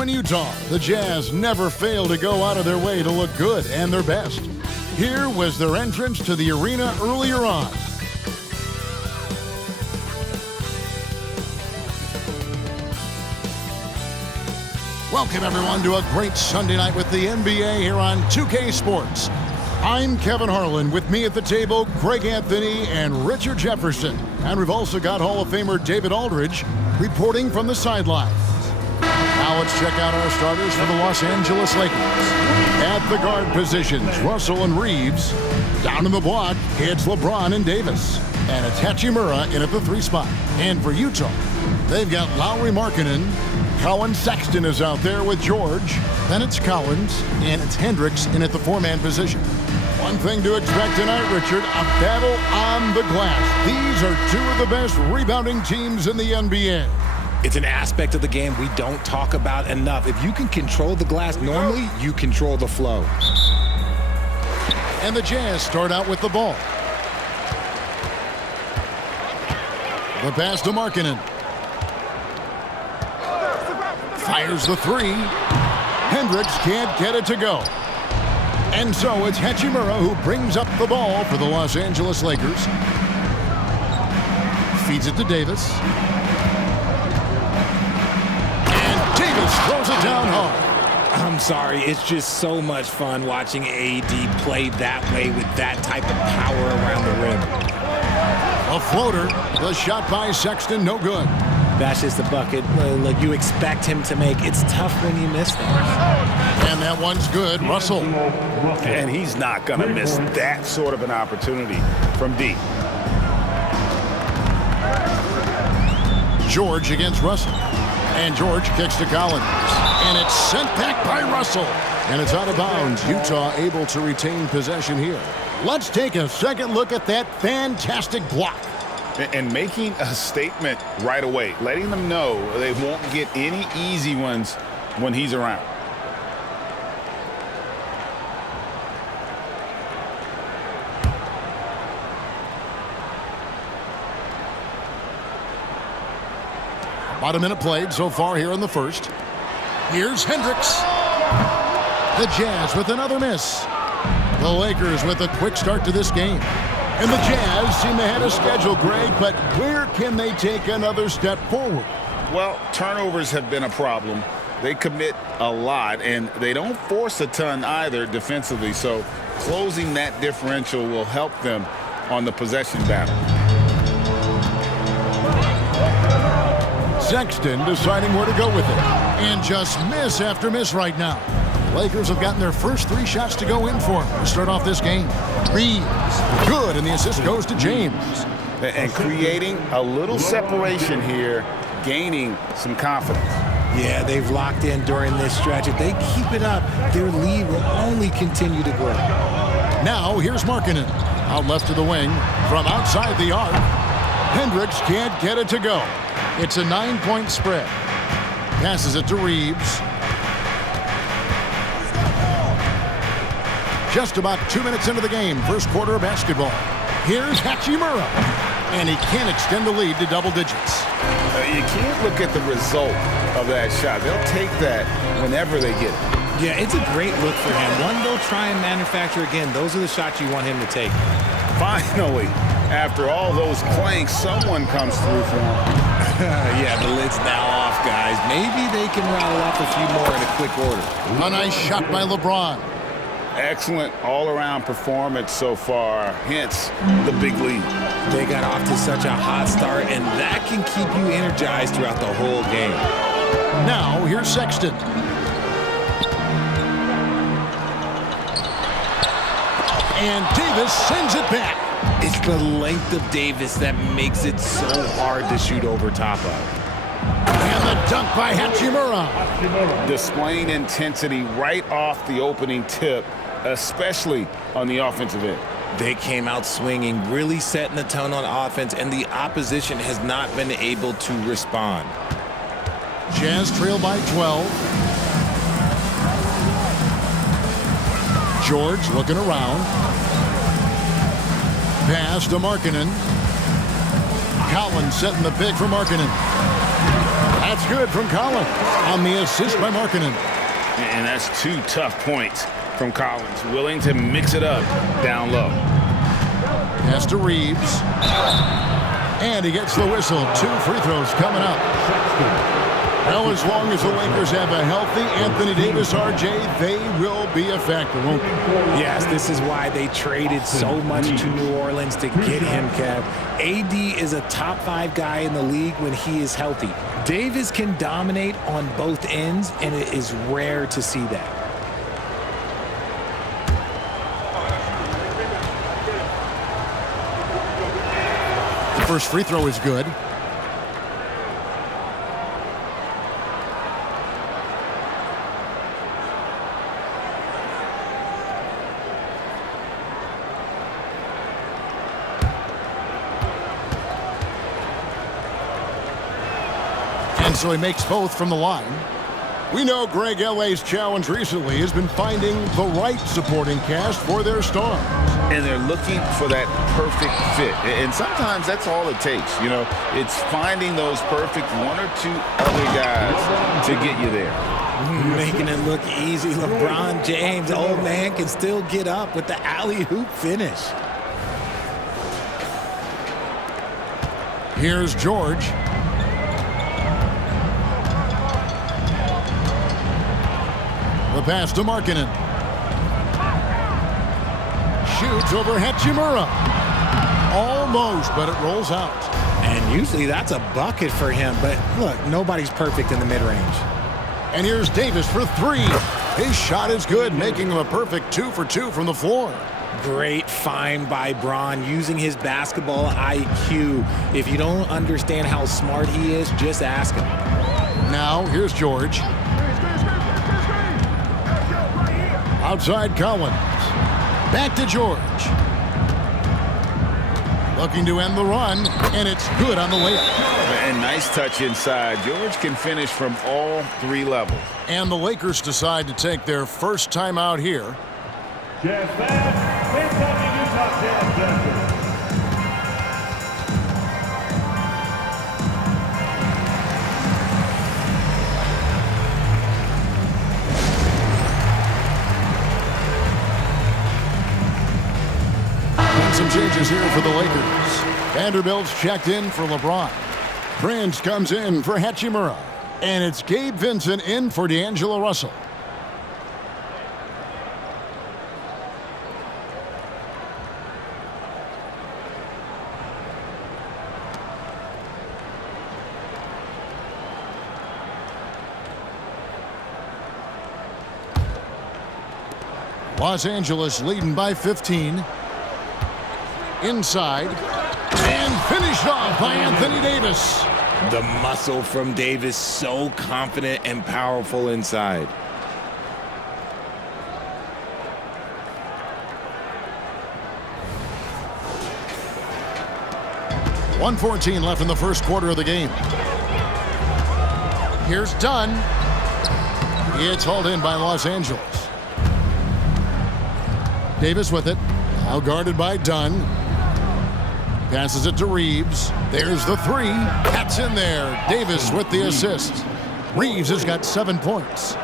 home in Utah, the Jazz never fail to go out of their way to look good and their best. Here was their entrance to the arena earlier on. Welcome, everyone, to a great Sunday night with the NBA here on 2K Sports. I'm Kevin Harlan. With me at the table, Greg Anthony and Richard Jefferson. And we've also got Hall of Famer David Aldridge reporting from the sidelines. Now let's check out our starters for the Los Angeles Lakers. At the guard positions, Russell and Reeves. Down in the block, it's LeBron and Davis. And it's Hachimura in at the 3 spot. And for Utah, they've got Lauri Markkanen. Collin Sexton is out there with George. Then it's Collins, and it's Hendricks in at the 4-man position. One thing to expect tonight, Richard, a battle on the glass. These are two of the best rebounding teams in the NBA. It's an aspect of the game we don't talk about enough. If you can control the glass normally, you control the flow. And the Jazz start out with the ball. The pass to Markkanen. Fires the 3. Hendricks can't get it to go. And so it's Hachimura who brings up the ball for the Los Angeles Lakers. Feeds it to Davis. And Davis throws it down hard. I'm sorry, it's just so much fun watching AD play that way with that type of power around the rim. A floater. The shot by Sexton, no good. That's just a bucket like you expect him to make. It's tough when you miss that. And that one's good. Russell. And he's not going to miss that sort of an opportunity from deep. George against Russell. And George kicks to Collins. And it's sent back by Russell. And it's out of bounds. Utah able to retain possession here. Let's take a second look at that fantastic block. And making a statement right away, letting them know they won't get any easy ones when he's around. About a minute played so far here in the first. Here's Hendricks. The Jazz with another miss. The Lakers with a quick start to this game. And the Jazz seem ahead of schedule, Greg, but where can they take another step forward? Well, turnovers have been a problem. They commit a lot, and they don't force a ton either defensively, so closing that differential will help them on the possession battle. Sexton deciding where to go with it. And just miss after miss right now. Lakers have gotten their first 3 shots to go in for them to start off this game. Reeves, good, and the assist goes to James. And creating a little separation here, gaining some confidence. Yeah, they've locked in during this stretch. If they keep it up, their lead will only continue to grow. Now here's Markkanen. Out left to the wing, from outside the arc. Hendricks can't get it to go. It's a 9-point spread. Passes it to Reeves. Just about 2 minutes into the game, first quarter of basketball. Here's Hachimura. And he can't extend the lead to double digits. You can't look at the result of that shot. They'll take that whenever they get it. Yeah, it's a great look for him. One they'll try and manufacture again. Those are the shots you want him to take. Finally, after all those clanks, someone comes through for him. Yeah, the lid's now off, guys. Maybe they can rattle off a few more in a quick order. A nice shot by LeBron. Excellent all-around performance so far, hence the big lead. They got off to such a hot start, and that can keep you energized throughout the whole game. Now, here's Sexton. And Davis sends it back. It's the length of Davis that makes it so hard to shoot over top of. And the dunk by Hachimura. Displaying intensity right off the opening tip, especially on the offensive end. They came out swinging, really setting the tone on offense, and the opposition has not been able to respond. Jazz trail by 12. George looking around. Pass to Markkanen. Collins setting the pick for Markkanen. That's good from Collins on the assist by Markkanen. And that's 2 tough points from Collins, willing to mix it up down low. Pass to Reeves. And he gets the whistle. 2 free throws coming up. Well, as long as the Lakers have a healthy Anthony Davis, RJ, they will be a factor, won't they? Yes, this is why they traded so much to New Orleans to get him, Kev. AD is a top 5 guy in the league when he is healthy. Davis can dominate on both ends, and it is rare to see that. The first free throw is good. And so he makes both from the line. We know Greg L.A.'s challenge recently has been finding the right supporting cast for their stars. And they're looking for that perfect fit. And sometimes that's all it takes. You know, it's finding those perfect 1 or 2 other guys to get you there. Making it look easy. LeBron James, old man, can still get up with the alley-oop finish. Here's George. The pass to Markkanen. Shoots over Hachimura. Almost, but it rolls out. And usually that's a bucket for him. But look, nobody's perfect in the mid-range. And here's Davis for 3. His shot is good, making him a perfect 2 for 2 from the floor. Great find by Bron using his basketball IQ. If you don't understand how smart he is, just ask him. Now, here's George. Outside Collins. Back to George. Looking to end the run, and it's good on the layup. And nice touch inside. George can finish from all 3 levels. And the Lakers decide to take their first time out here. Utah. 'Making some changes here for the Lakers. Vanderbilt's checked in for LeBron. Prince comes in for Hachimura. And it's Gabe Vincent in for D'Angelo Russell. Los Angeles leading by 15. Inside. And finished off by Anthony Davis. The muscle from Davis, so confident and powerful inside. .114 left in the first quarter of the game. Here's Dunn. It's hauled in by Los Angeles. Davis with it. Now guarded by Dunn. Passes it to Reeves. There's the 3. That's in there. Davis with the assist. Reeves has got 7 points.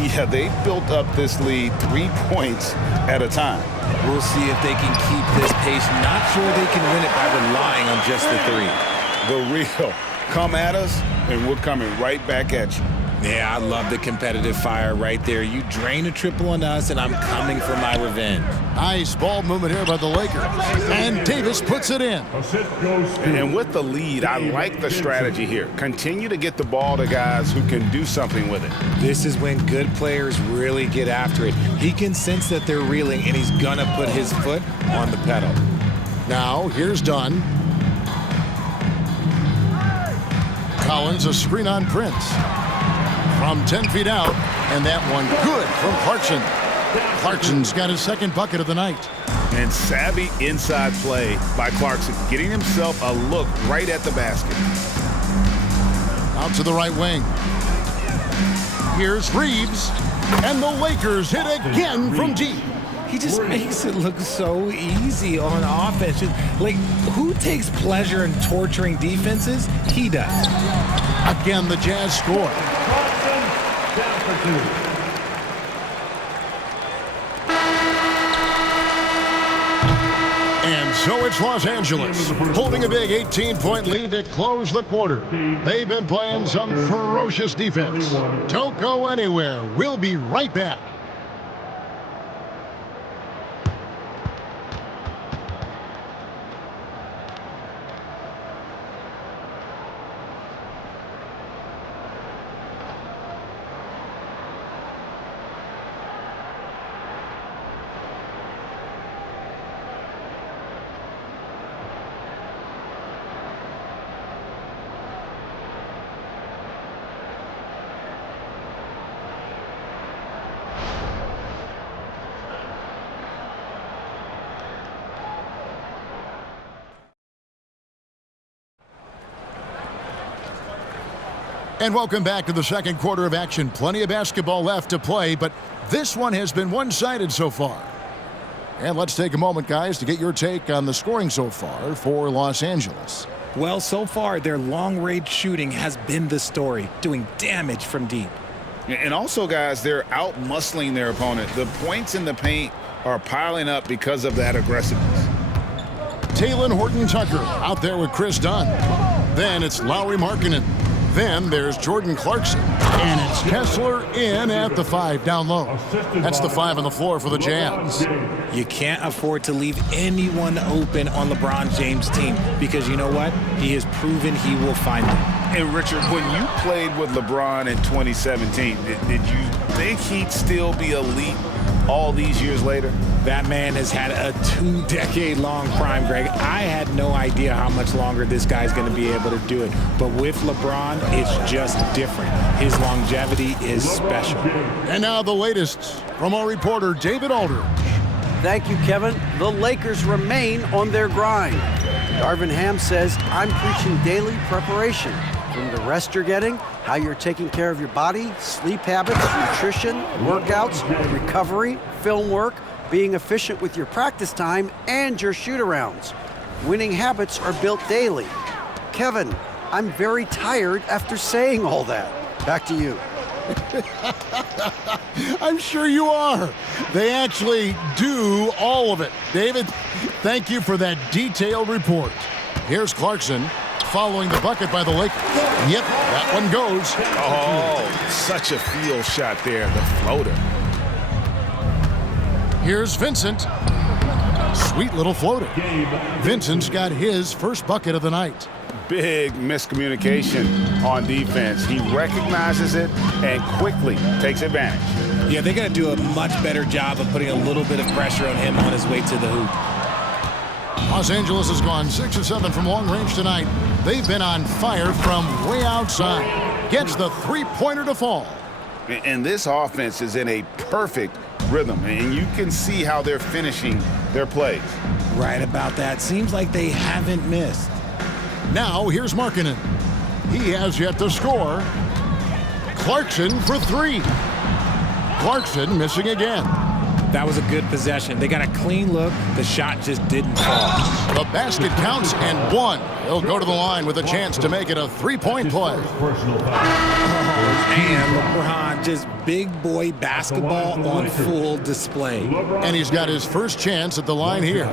Yeah, they built up this lead 3 points at a time. We'll see if they can keep this pace. Not sure they can win it by relying on just the 3. The real. Come at us, and we're coming right back at you. Yeah, I love the competitive fire right there. You drain a triple on us, and I'm coming for my revenge. Nice ball movement here by the Lakers. And Davis puts it in. And with the lead, I like the strategy here. Continue to get the ball to guys who can do something with it. This is when good players really get after it. He can sense that they're reeling, and he's going to put his foot on the pedal. Now, here's Dunn. Collins, a screen on Prince. From 10 feet out, and that one good from Clarkson. Clarkson's got his second bucket of the night. And savvy inside play by Clarkson, getting himself a look right at the basket. Out to the right wing. Here's Reeves, and the Lakers hit again from deep. He just makes it look so easy on offense. Like, who takes pleasure in torturing defenses? He does. Again, the Jazz score. Clarkson down for 2. And so it's Los Angeles holding a big 18-point lead to close the quarter. They've been playing some ferocious defense. Don't go anywhere. We'll be right back. And welcome back to the second quarter of action. Plenty of basketball left to play, but this one has been one-sided so far. And let's take a moment, guys, to get your take on the scoring so far for Los Angeles. Well, so far, their long-range shooting has been the story, doing damage from deep. And also, guys, they're out-muscling their opponent. The points in the paint are piling up because of that aggressiveness. Talen Horton-Tucker out there with Chris Dunn. Then it's Lauri Markkanen. Then there's Jordan Clarkson. And it's Kessler in at the 5 down low. That's the 5 on the floor for the Jazz. You can't afford to leave anyone open on LeBron James' team because you know what? He has proven he will find them. And Richard, when you played with LeBron in 2017, did you think he'd still be elite all these years later? That man has had a 2-decade-long prime, Greg. I had no idea how much longer this guy's going to be able to do it. But with LeBron, it's just different. His longevity is special. And now the latest from our reporter, David Aldridge. Thank you, Kevin. The Lakers remain on their grind. Darvin Ham says, I'm preaching daily preparation. From the rest you're getting, how you're taking care of your body, sleep habits, nutrition, workouts, recovery, film work, being efficient with your practice time, and your shoot-arounds. Winning habits are built daily. Kevin, I'm very tired after saying all that. Back to you. I'm sure you are. They actually do all of it. David, thank you for that detailed report. Here's Clarkson following the bucket by the Lakers. Yep, that one goes. Oh, such a field shot there, the floater. Here's Vincent. Sweet little floater. Vincent's got his first bucket of the night. Big miscommunication on defense. He recognizes it and quickly takes advantage. Yeah, they got to do a much better job of putting a little bit of pressure on him on his way to the hoop. Los Angeles has gone 6 of 7 from long range tonight. They've been on fire from way outside. Gets the three-pointer to fall. And this offense is in a perfect rhythm, and you can see how they're finishing their plays. Right about that. Seems like they haven't missed. Now here's Markkanen. He has yet to score. Clarkson for 3. Clarkson missing again. That was a good possession. They got a clean look. The shot just didn't fall. The basket counts and 1. He'll go to the line with a chance to make it a 3-point play. And LeBron, just big boy basketball on full display. And he's got his first chance at the line here.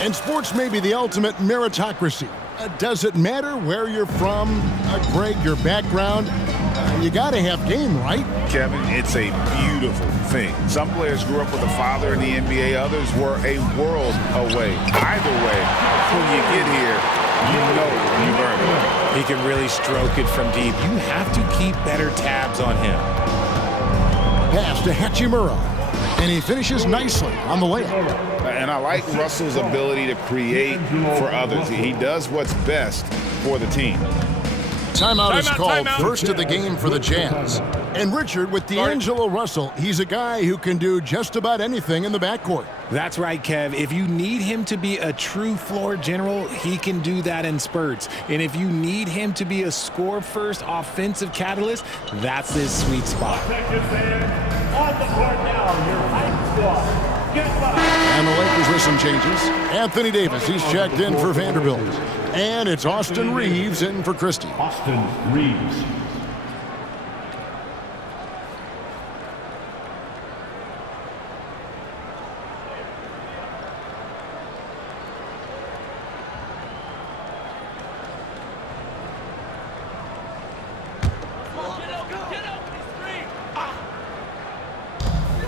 And sports may be the ultimate meritocracy. Does it matter where you're from, Greg, your background? You got to have game, right? Kevin, it's a beautiful thing. Some players grew up with a father in the NBA. Others were a world away. Either way, when you get here, you know you've earned it. He can really stroke it from deep. You have to keep better tabs on him. Pass to Hachimura. And he finishes nicely on the layup. And I like Russell's ability to create for others. He does what's best for the team. Timeout is called. First of the game for the Jazz. And Richard, with D'Angelo Russell, he's a guy who can do just about anything in the backcourt. That's right, Kev. If you need him to be a true floor general, he can do that in spurts. And if you need him to be a score-first offensive catalyst, that's his sweet spot. Second man on the court now, your hype squad. Get back. And the Lakers with some changes. Anthony Davis, he's checked in for Vanderbilt. And it's Austin Reeves in for Christie. Austin Reeves.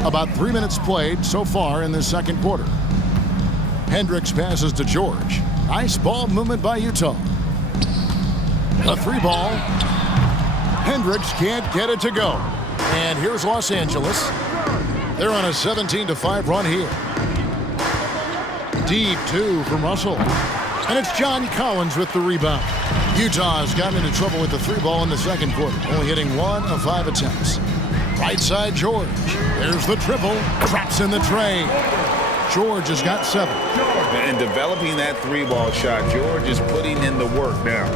About 3 minutes played so far in the second quarter. Hendricks passes to George. Nice ball movement by Utah. A 3-ball. Hendricks can't get it to go. And here's Los Angeles. They're on a 17-5 run here. Deep 2 from Russell. And it's John Collins with the rebound. Utah's gotten into trouble with the 3-ball in the second quarter, only hitting 1 of 5 attempts. Right side, George. There's the triple. Traps in the tray. George has got 7. And developing that 3-ball shot, George is putting in the work now.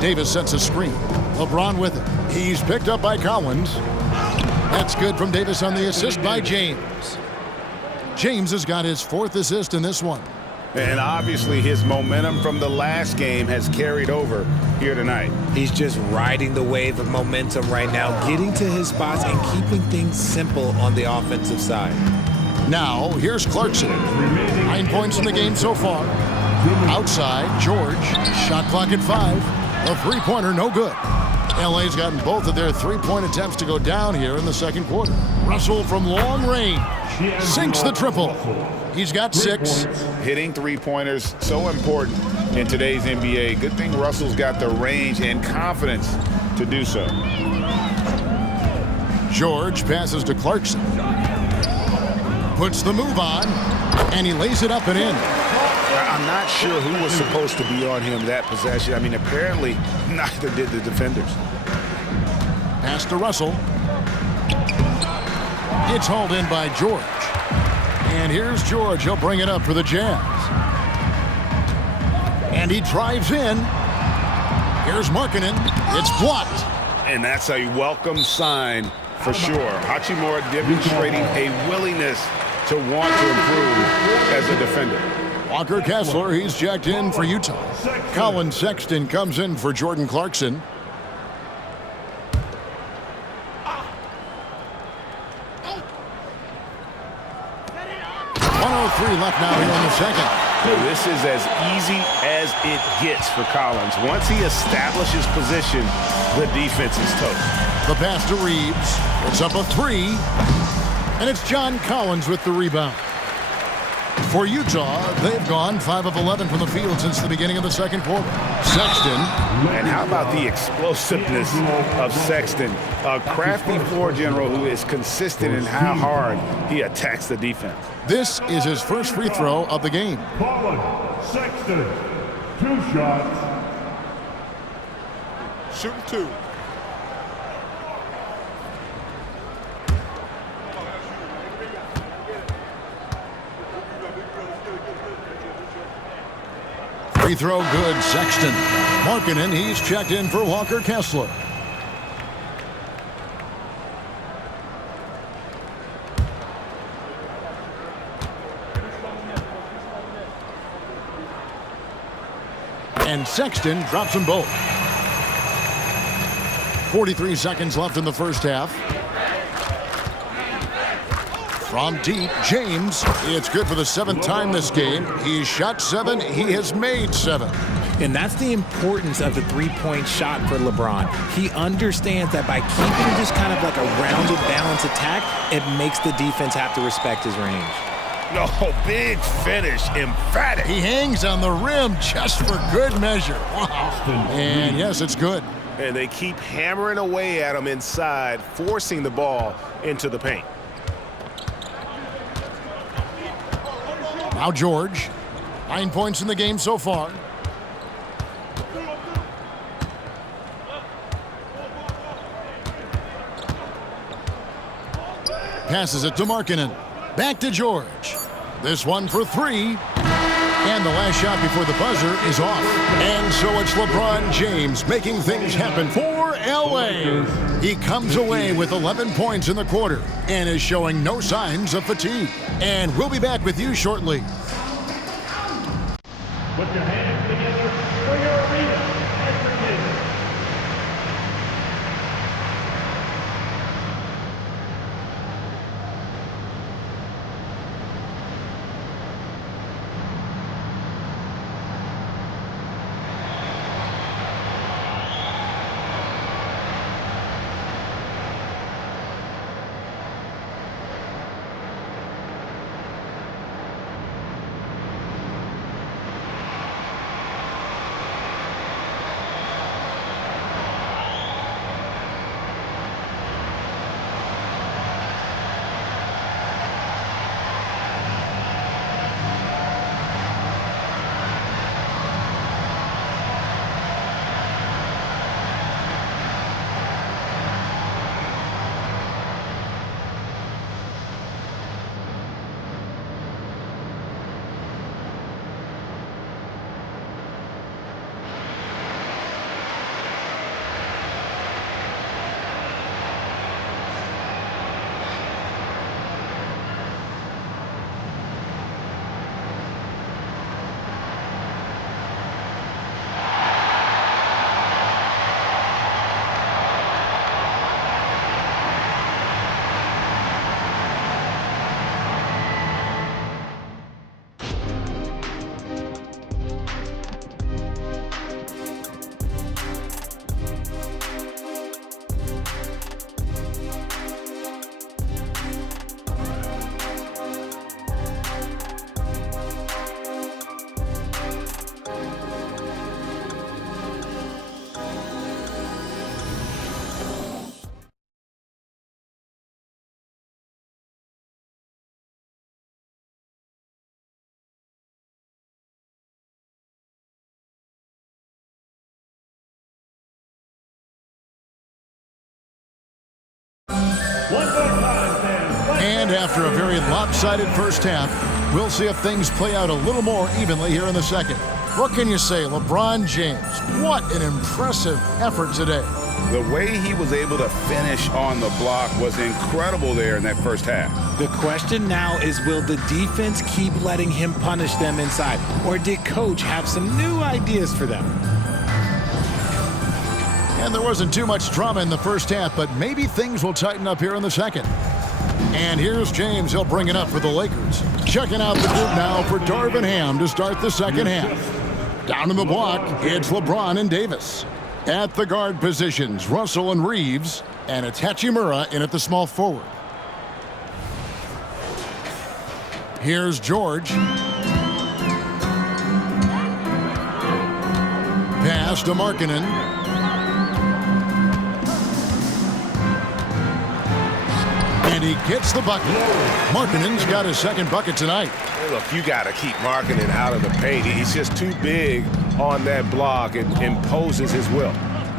Davis sets a screen. LeBron with it. He's picked up by Collins. That's good from Davis on the assist by James. James has got his 4th assist in this one. And obviously his momentum from the last game has carried over here tonight. He's just riding the wave of momentum right now, getting to his spots and keeping things simple on the offensive side. Now, here's Clarkson. 9 points in the game so far. Outside, George. Shot clock at 5. A 3-pointer, no good. LA's gotten both of their 3-point attempts to go down here in the second quarter. Russell from long range. Sinks the triple. He's got 6. Hitting 3-pointers, so important in today's NBA. Good thing Russell's got the range and confidence to do so. George passes to Clarkson. Puts the move on, and he lays it up and in. I'm not sure who was supposed to be on him that possession. I mean, apparently neither did the defenders. Pass to Russell. It's hauled in by George. And here's George. He'll bring it up for the Jazz. And he drives in. Here's Markkanen. It's blocked. And that's a welcome sign for sure. Hachimura demonstrating a willingness to want to improve as a defender. Walker Kessler, he's checked in for Utah. Colin Sexton comes in for Jordan Clarkson. 1:03 left now here in the second. This is as easy as it gets for Collins. Once he establishes position, the defense is toast. The pass to Reeves. It's up a 3. And it's John Collins with the rebound. For Utah, they've gone 5 of 11 from the field since the beginning of the second quarter. Sexton. And how about the explosiveness of Sexton? A crafty floor general who is consistent in how hard he attacks the defense. This is his first free throw of the game. Colin Sexton, 2 shots. Shooting 2. Free throw good, Sexton. Markkanen, he's checked in for Walker Kessler. And Sexton drops them both. 43 seconds left in the first half. From deep, James. It's good for the 7th time this game. He's shot 7. He has made 7. And that's the importance of the 3-point shot for LeBron. He understands that by keeping just kind of like a rounded, balanced attack, it makes the defense have to respect his range. No, big finish, emphatic. He hangs on the rim just for good measure. Wow. And yes, it's good. And they keep hammering away at him inside, forcing the ball into the paint. Now George. 9 points in the game so far. Passes it to Markkanen. Back to George. This one for three. And the last shot before the buzzer is off. And so it's LeBron James making things happen for LA. He comes away with 11 points in the quarter and is showing no signs of fatigue. And we'll be back with you shortly. Put your hands together for your arena entertainment. One more time, fans. And after a very lopsided first half, we'll see if things play out a little more evenly here in the second. What can you say, LeBron James? What an impressive effort today. The way he was able to finish on the block was incredible there in that first half. The question now is, will the defense keep letting him punish them inside? Or did Coach have some new ideas for them? And there wasn't too much drama in the first half, but maybe things will tighten up here in the second. And here's James. He'll bring it up for the Lakers. Checking out the group now for Darvin Ham to start the second half. Down in the block, it's LeBron and Davis. At the guard positions, Russell and Reeves. And it's Hachimura in at the small forward. Here's George. Pass to Markkanen. And he gets the bucket. Markkanen's got his second bucket tonight. Hey, look, you got to keep Markkanen out of the paint. He's just too big on that block and imposes his will.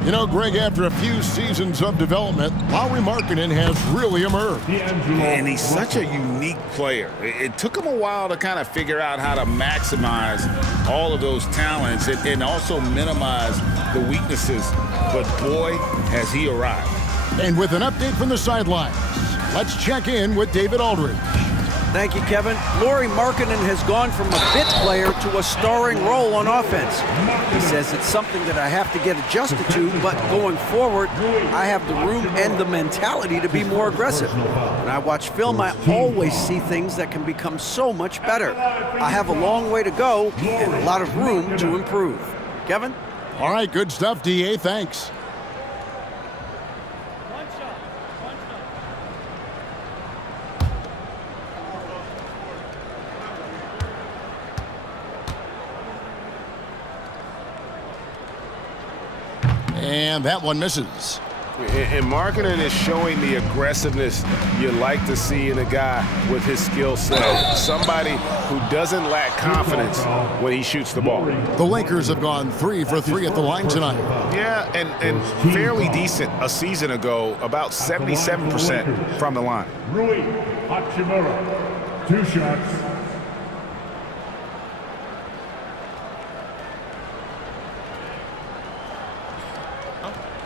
You know, Greg, after a few seasons of development, Lauri Markkanen has really emerged. And he's such a unique player. It took him a while to kind of figure out how to maximize all of those talents and also minimize the weaknesses. But boy, has he arrived. And with an update from the sidelines, let's check in with David Aldridge. Thank you, Kevin. Lauri Markkanen has gone from a bit player to a starring role on offense. He says it's something that I have to get adjusted to, but going forward, I have the room and the mentality to be more aggressive. When I watch film, I always see things that can become so much better. I have a long way to go and a lot of room to improve. Kevin? All right, good stuff, DA. Thanks. And that one misses. And Markkanen is showing the aggressiveness you like to see in a guy with his skill set. Somebody who doesn't lack confidence when he shoots the ball. The Lakers have gone 3 for 3 at the line tonight. Yeah, and fairly decent a season ago, about 77% from the line. Rui Hachimura, 2 shots.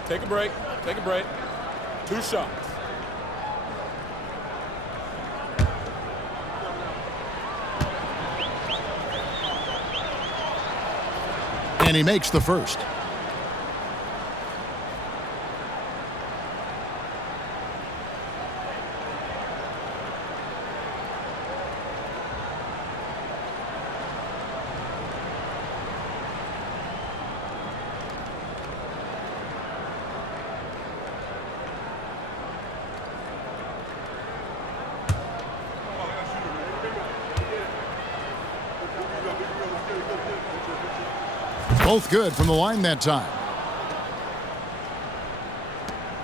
Take a break. Take a break. 2 shots. And he makes the first. Both good from the line that time.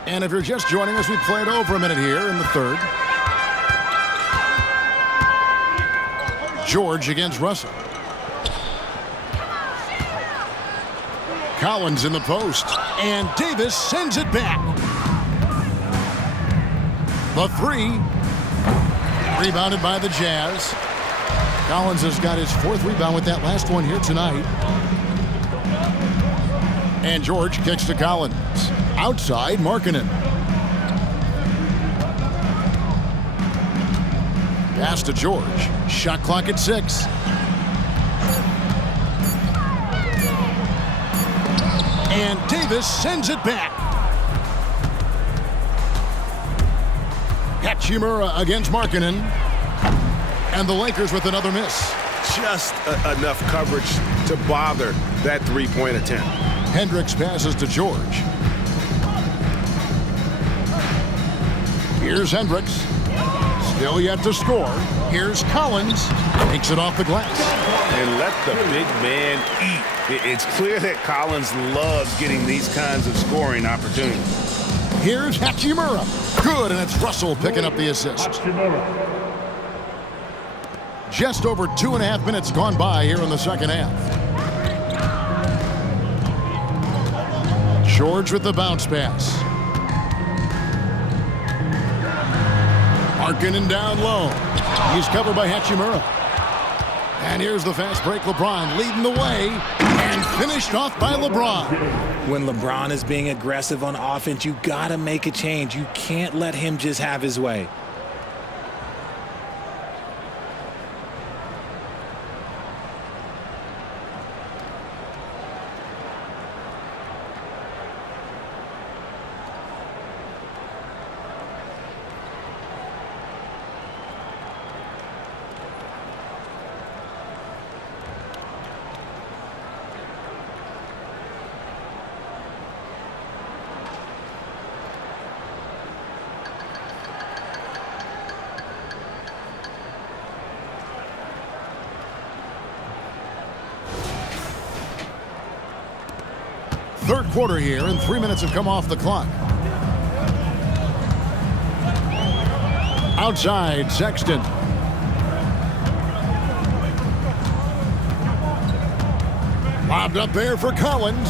And if you're just joining us, we played over a minute here in the third. George against Russell. Collins in the post. And Davis sends it back. The 3. Rebounded by the Jazz. Collins has got his 4th rebound with that last one here tonight. And George kicks to Collins. Outside, Markkanen. Pass to George. Shot clock at 6. And Davis sends it back. Hachimura against Markkanen. And the Lakers with another miss. Just enough coverage to bother that three-point attempt. Hendricks passes to George. Here's Hendricks. Still yet to score. Here's Collins. Takes it off the glass. And let the big man eat. It's clear that Collins loves getting these kinds of scoring opportunities. Here's Hachimura. Good, and it's Russell picking up the assist. Hachimura. Just over 2.5 minutes gone by here in the second half. George with the bounce pass. Markkanen down low. He's covered by Hachimura. And here's the fast break. LeBron leading the way and finished off by LeBron. When LeBron is being aggressive on offense, you got to make a change. You can't let him just have his way. Third quarter here, and 3 minutes have come off the clock. Outside, Sexton. Lobbed up there for Collins.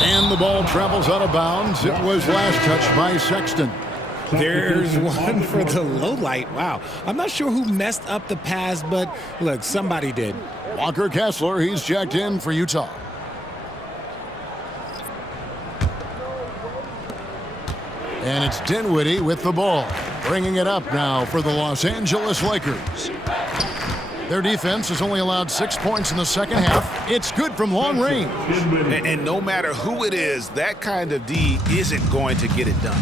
And the ball travels out of bounds. It was last touched by Sexton. There's one for the low light. Wow. I'm not sure who messed up the pass, but look, somebody did. Walker Kessler, he's checked in for Utah. And it's Dinwiddie with the ball, bringing it up now for the Los Angeles Lakers. Their defense has only allowed 6 points in the second half. It's good from long range. And no matter who it is, that kind of D isn't going to get it done.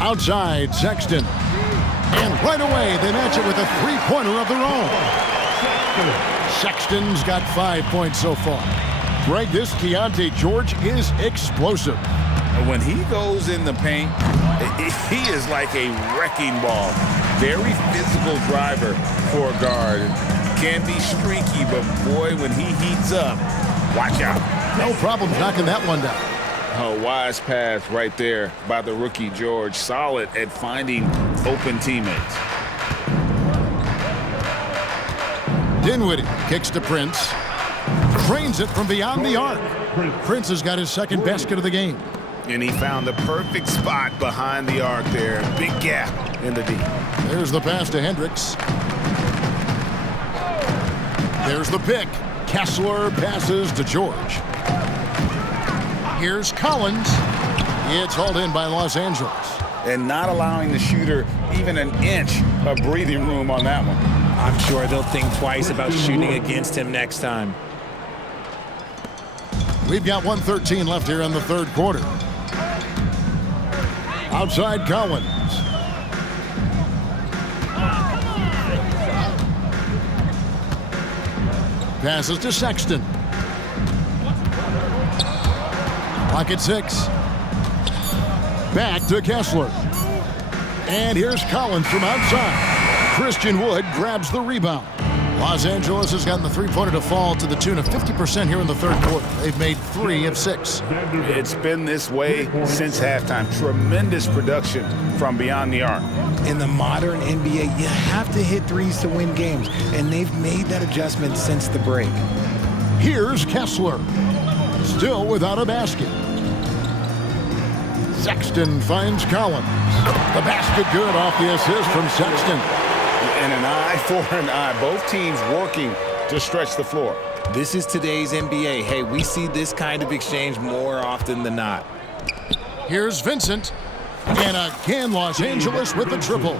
Outside, Sexton. And right away, they match it with a three-pointer of their own. Sexton's got 5 points so far. Greg, this Keontae George is explosive. When he goes in the paint, he is like a wrecking ball. Very physical driver for a guard. Can be streaky, but boy, when he heats up, watch out. No problem knocking that one down. A wise pass right there by the rookie George. Solid at finding open teammates. Dinwiddie kicks to Prince. Drains it from beyond the arc. Prince has got his second basket of the game. And he found the perfect spot behind the arc there. Big gap in the D. There's the pass to Hendricks. There's the pick. Kessler passes to George. Here's Collins. It's hauled in by Los Angeles. And not allowing the shooter even an inch of breathing room on that one. I'm sure they'll think twice about shooting against him next time. We've got 1:13 left here in the third quarter. Outside Collins. Passes to Sexton. Clock at 6. Back to Kessler. And here's Collins from outside. Christian Wood grabs the rebound. Los Angeles has gotten the three-pointer to fall to the tune of 50% here in the third quarter. They've made 3 of 6. It's been this way since halftime. Tremendous production from beyond the arc. In the modern NBA, you have to hit threes to win games, and they've made that adjustment since the break. Here's Kessler. Still without a basket. Sexton finds Collins. The basket good off the assist from Sexton. And an eye for an eye. Both teams working to stretch the floor. This is today's NBA. Hey, we see this kind of exchange more often than not. Here's Vincent. And again, Los Angeles with the triple.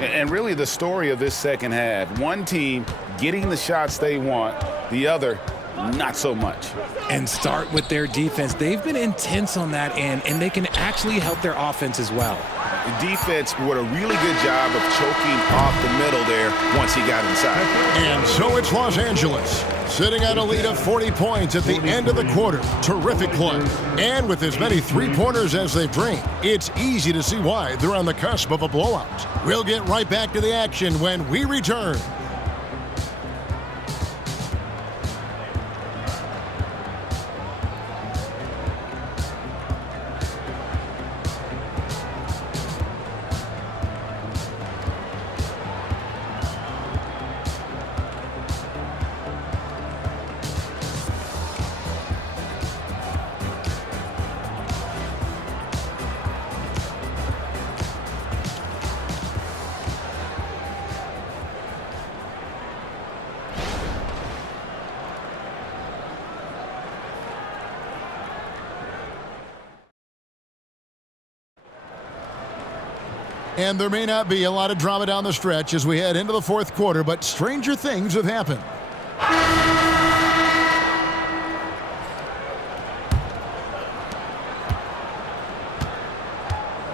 And really the story of this second half. One team getting the shots they want, the other not so much. And start with their defense. They've been intense on that end, and they can actually help their offense as well. The defense did a really good job of choking off the middle there once he got inside. And so it's Los Angeles, sitting at a lead of 40 points at the end of the quarter. Terrific play. And with as many three-pointers as they've drained, it's easy to see why they're on the cusp of a blowout. We'll get right back to the action when we return. And there may not be a lot of drama down the stretch as we head into the fourth quarter, but stranger things have happened.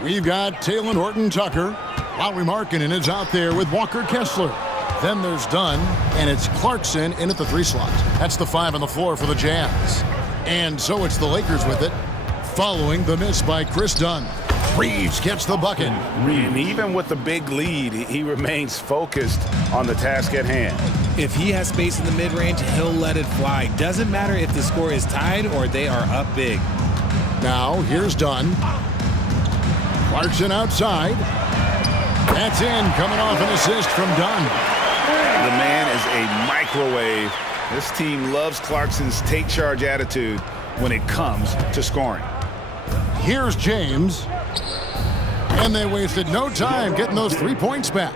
We've got Talen Horton-Tucker. Lauri Markkanen is out there with Walker Kessler. Then there's Dunn, and it's Clarkson in at the 3 slot. That's the 5 on the floor for the Jazz. And so it's the Lakers with it, following the miss by Chris Dunn. Reeves gets the bucket. And even with the big lead, he remains focused on the task at hand. If he has space in the mid-range, he'll let it fly. Doesn't matter if the score is tied or they are up big. Now, here's Dunn. Clarkson outside. That's in, coming off an assist from Dunn. The man is a microwave. This team loves Clarkson's take charge attitude when it comes to scoring. Here's James. And they wasted no time getting those 3 points back.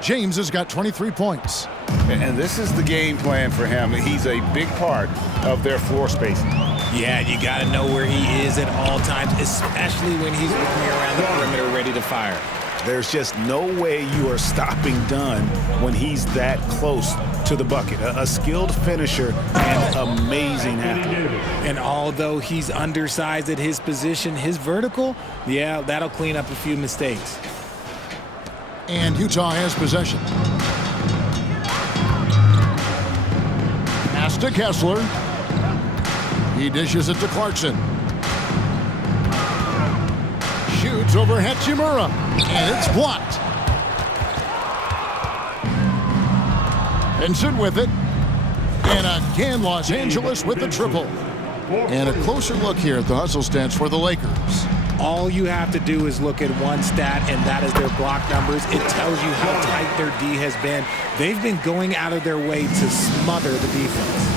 James has got 23 points. And this is the game plan for him. He's a big part of their floor spacing. Yeah, you got to know where he is at all times, especially when he's looking around the perimeter ready to fire. There's just no way you are stopping Dunn when he's that close to the bucket. A skilled finisher and amazing athlete. And although he's undersized at his position, his vertical, yeah, that'll clean up a few mistakes. And Utah has possession. Pass to Kessler. He dishes it to Clarkson. Shoots over Hachimura, and it's blocked. Vincent with it. And again, Los Angeles with the triple. And a closer look here at the hustle stats for the Lakers. All you have to do is look at one stat, and that is their block numbers. It tells you how tight their D has been. They've been going out of their way to smother the defense.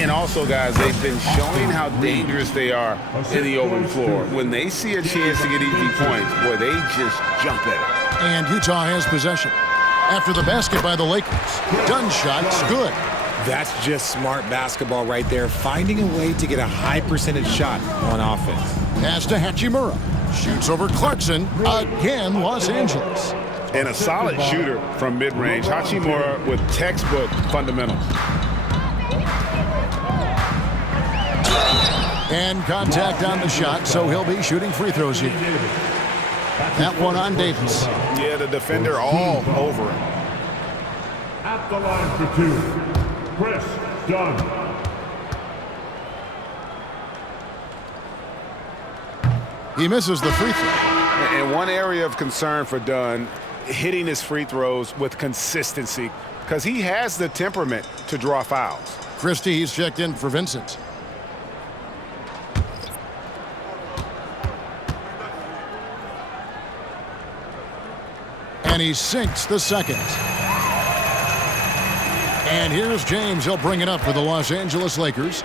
And also, guys, they've been showing how dangerous they are in the open floor. When they see a chance to get easy points, boy, they just jump at it. And Utah has possession. After the basket by the Lakers, Dunn's shot's good. That's just smart basketball right there, finding a way to get a high percentage shot on offense. Pass to Hachimura. Shoots over Clarkson. Again, Los Angeles. And a solid shooter from mid-range. Hachimura with textbook fundamentals. And contact on the shot, so he'll be shooting free throws here. That one on Davis. Yeah, the defender all over him. At the line for two, Chris Dunn. He misses the free throw. And one area of concern for Dunn, hitting his free throws with consistency, because he has the temperament to draw fouls. Christie, he's checked in for Vincent. And he sinks the second. And here's James. He'll bring it up for the Los Angeles Lakers.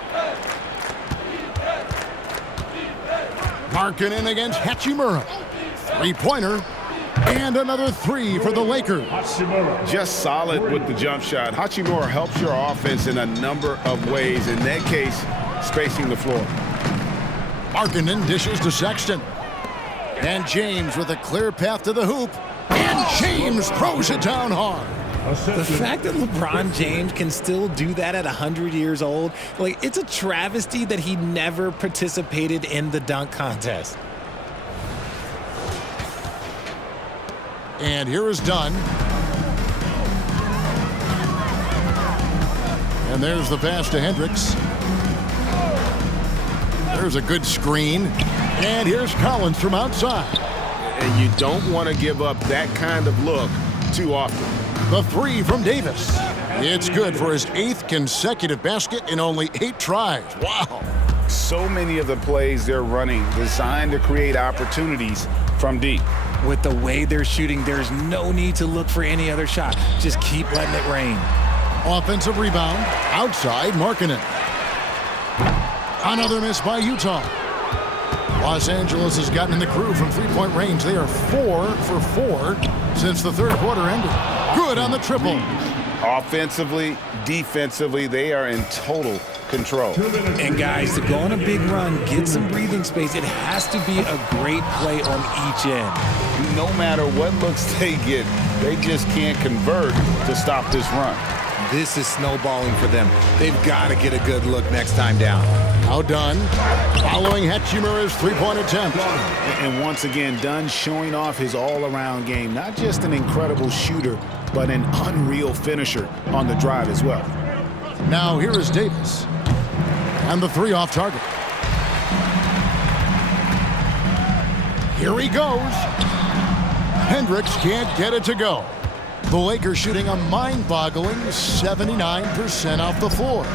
Marking in against Hachimura. Three-pointer. And another three for the Lakers. Just solid with the jump shot. Hachimura helps your offense in a number of ways. In that case, spacing the floor. Markkanen dishes to Sexton. And James with a clear path to the hoop. And James throws it down hard. The fact that LeBron James can still do that at 100 years old, like, it's a travesty that he never participated in the dunk contest. And here is Dunn. And there's the pass to Hendricks. There's a good screen. And here's Collins from outside. And you don't want to give up that kind of look too often. The three from Davis. It's good for his 8th consecutive basket in only 8 tries. Wow. So many of the plays they're running designed to create opportunities from deep. With the way they're shooting, there's no need to look for any other shot. Just keep letting it rain. Offensive rebound. Outside, Markkanen. Another miss by Utah. Los Angeles has gotten in the crew from three-point range. They are 4 for 4 since the third quarter ended. Good on the triple. Offensively, defensively, they are in total control. And guys, to go on a big run, get some breathing space, it has to be a great play on each end. No matter what looks they get, they just can't convert to stop this run. This is snowballing for them. They've got to get a good look next time down. Now Dunn, following Hachimura's three-point attempt. And once again, Dunn showing off his all-around game. Not just an incredible shooter, but an unreal finisher on the drive as well. Now here is Davis. And the three off target. Here he goes. Hendricks can't get it to go. The Lakers shooting a mind-boggling 79% off the floor.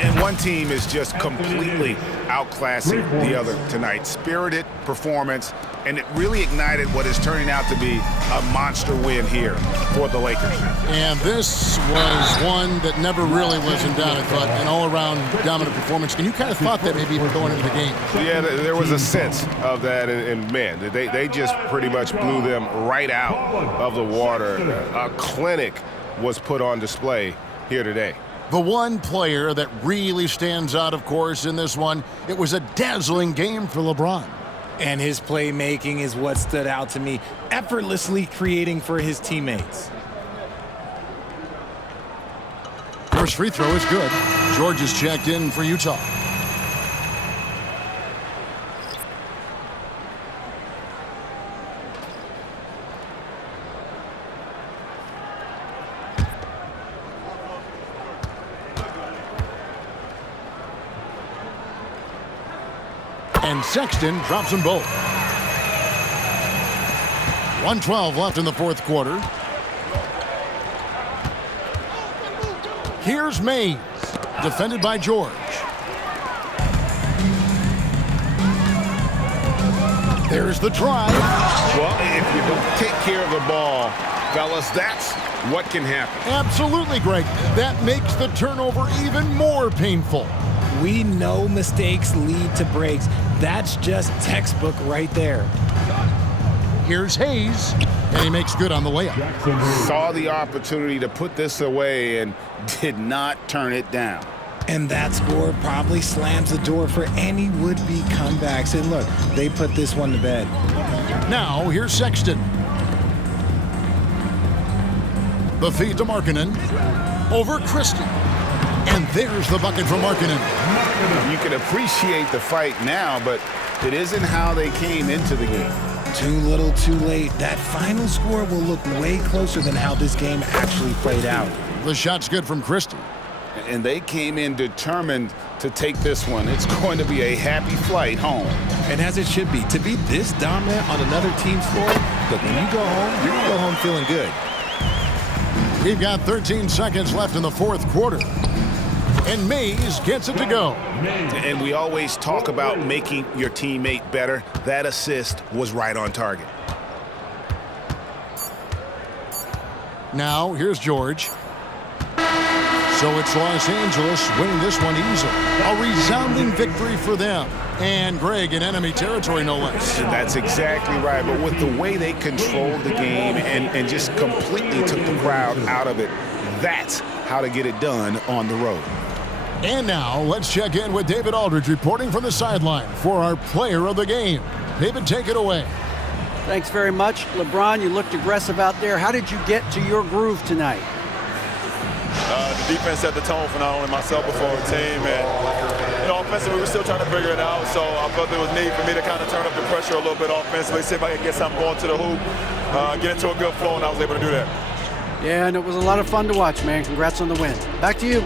And one team is just completely outclassing the other tonight. Spirited performance, and it really ignited what is turning out to be a monster win here for the Lakers. And this was one that never really was in doubt, I thought, an all-around dominant performance. And you kind of thought that maybe even going into the game. Yeah, there was a sense of that, and man, they just pretty much blew them right out of the water. A clinic was put on display here today. The one player that really stands out, of course, in this one, it was a dazzling game for LeBron. And his playmaking is what stood out to me, effortlessly creating for his teammates. First free throw is good. George is checked in for Utah. And Sexton drops them both. 1:12 left in the fourth quarter. Here's Mays, defended by George. There's the drive. Well, if you don't take care of the ball, fellas, that's what can happen. Absolutely, Greg. That makes the turnover even more painful. We know mistakes lead to breaks. That's just textbook right there. Here's Hayes, and he makes good on the layup. Saw the opportunity to put this away and did not turn it down. And that score probably slams the door for any would-be comebacks. And look, they put this one to bed. Now, here's Sexton. The feed to Markkanen. Over Christie. And there's the bucket from Markkanen. You can appreciate the fight now, but it isn't how they came into the game. Too little, too late. That final score will look way closer than how this game actually played out. The shot's good from Christie. And they came in determined to take this one. It's going to be a happy flight home. And as it should be. To be this dominant on another team's floor, look, when you go home, you're going to go home feeling good. We've got 13 seconds left in the fourth quarter. And Mays gets it to go. And we always talk about making your teammate better. That assist was right on target. Now, here's George. So it's Los Angeles winning this one easily. A resounding victory for them. And Greg in enemy territory, no less. That's exactly right. But with the way they controlled the game and just completely took the crowd out of it, that's how to get it done on the road. And now, let's check in with David Aldridge reporting from the sideline for our player of the game. David, take it away. Thanks very much. LeBron, you looked aggressive out there. How did you get to your groove tonight? The defense set the tone for not only myself but for our team. And, offensively, we were still trying to figure it out. So I felt there was need for me to kind of turn up the pressure a little bit offensively, see if I could get something going to the hoop, get into a good flow, and I was able to do that. Yeah, and it was a lot of fun to watch, man. Congrats on the win. Back to you.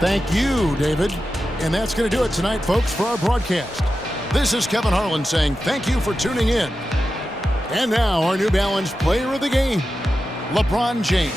Thank you, David. And that's going to do it tonight, folks, for our broadcast. This is Kevin Harlan saying thank you for tuning in. And now, our New Balance player of the game, LeBron James.